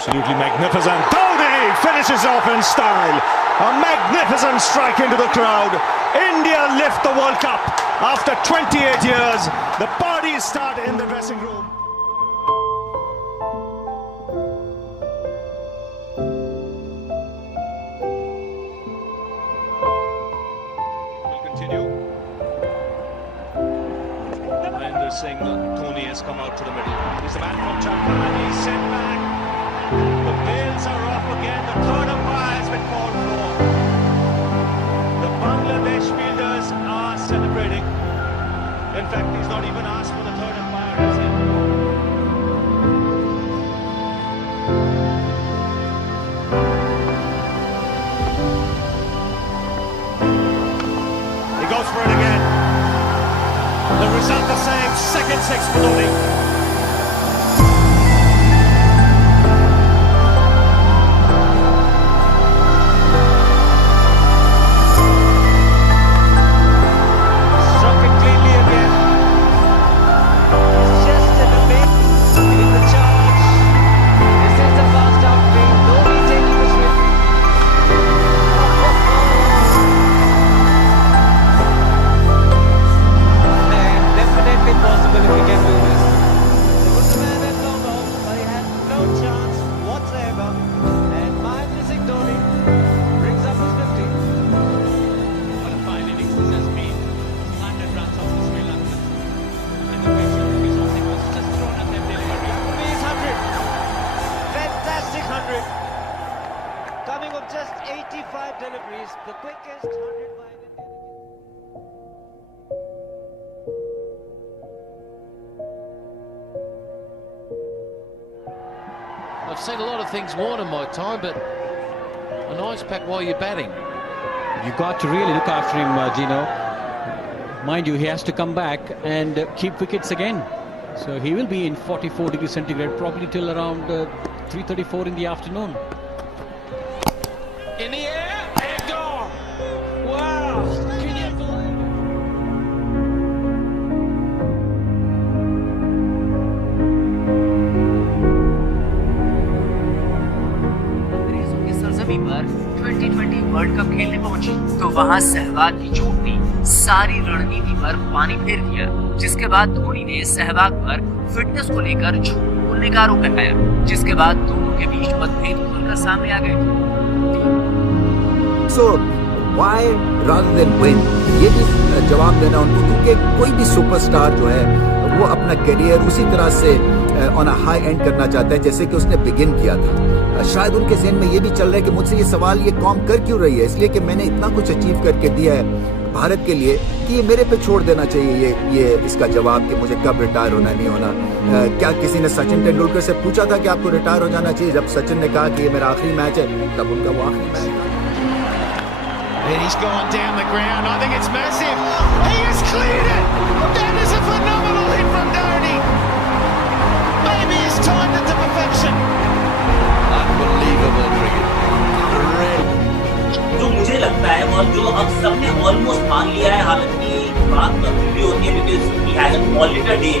Absolutely magnificent. Dhoni finishes off in style. A magnificent strike into the crowd. India lift the World Cup after 28 years. The parties start in the dressing room. We'll continue. Mahendra Singh Dhoni has come out to the middle. He's the man from Chaka and he's sent back. The bails are off again. The third umpire has been called for. The Bangladesh fielders are celebrating. In fact, he's not even asked for the third umpire as yet. He goes for it again. The result the same. Second six for Dhoni. Coming of just 85 deliveries, the quickest 100 by an Indian. I've seen a lot of things worn in my time, but a nice pack while you're batting. You got to really look after him, Gino. Mind you, he has to come back and keep wickets again. So he will be in 44 degrees centigrade probably till around 3:34 in the afternoon. In the air, and gone. Wow. Can you believe अंग्रेजों की सरजमी पर 2020 world cup खेलने पहुंची तो वहां सहवाग की चोट ने सारी रणनीति पर पानी फेर दिया, जिसके बाद धोनी ने सहवाग पर फिटनेस को लेकर झूठ बोलने का आरोप लगाया, जिसके बाद दोनों के बीच मतभेद खुलकर सामने आ गए। So why rather than win, ये भी जवाब देना उनको, क्योंकि कोई भी सुपरस्टार जो है वो अपना करियर उसी तरह से ऑन अ हाई एंड करना चाहता है जैसे कि उसने बिगिन किया था। शायद उनके ज़हन में ये भी चल रहा है कि मुझसे ये सवाल ये कौम कर क्यों रही है, इसलिए कि मैंने इतना कुछ अचीव करके दिया है भारत के लिए कि ये मेरे पे छोड़ देना चाहिए ये इसका जवाब कि मुझे कब रिटायर होना नहीं होना। क्या किसी ने सचिन तेंदुलकर से पूछा था कि आपको रिटायर हो जाना चाहिए? जब सचिन ने कहा कि ये मेरा आखिरी मैच है, तब उनका वो आखिरी मैच था। He's gone down the ground. I think it's massive. He has cleared it. That is a phenomenal hit from Dhoni. Maybe he's timed it to perfection. unbelievable cricket? जो मुझे लगता है और जो अब सबने ऑलमोस्ट मान लिया है, हालांकि बात भी होती है because he has an already day,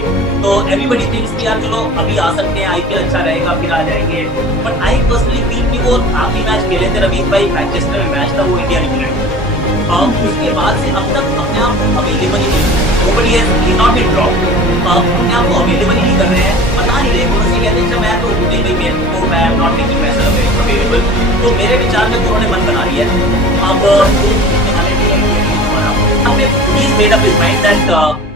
तो एवरीबॉडी थिंक्स कि यार चलो अभी आ सकते हैं, आईपीएल अच्छा रहेगा फिर आ जाएंगे, बट आई पर्सनली फील कि वो आखिरी मैच खेले थे रवीश भाई, मैनचेस्टर में मैच था वो इंडिया इंग्लैंड, उसके बाद से अब तक अपने आप अवेलेबल ही नहीं, nobody has not been dropped, अपने आप को अवेलेबल ही नहीं कर रहे हैं, बता नहीं रहे कौन से कहते हैं मैं तो नहीं गई मैं तो मैं not making my self available, तो मेरे विचार में उन्होंने मन बना लिया है। अब he's made up his mind that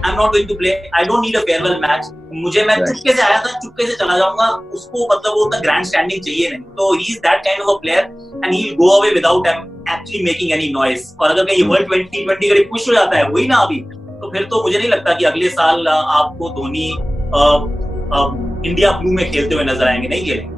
I'm not going to play, I don't need a farewell match, मुझे मैं चुपके से आया था चुपके से चला जाऊंगा, उसको मतलब वो उतना ग्रैंड स्टैंडिंग चाहिए नहीं, तो he is that kind of a player and he'll go away without actually making any noise, और अगर कहीं वर्ल्ड 2020 का पुश हो जाता है वही ना अभी, तो फिर तो मुझे नहीं लगता कि अगले साल आपको धोनी इंडिया ब्लू में खेलते हुए नजर आएंगे, नहीं खेलेंगे।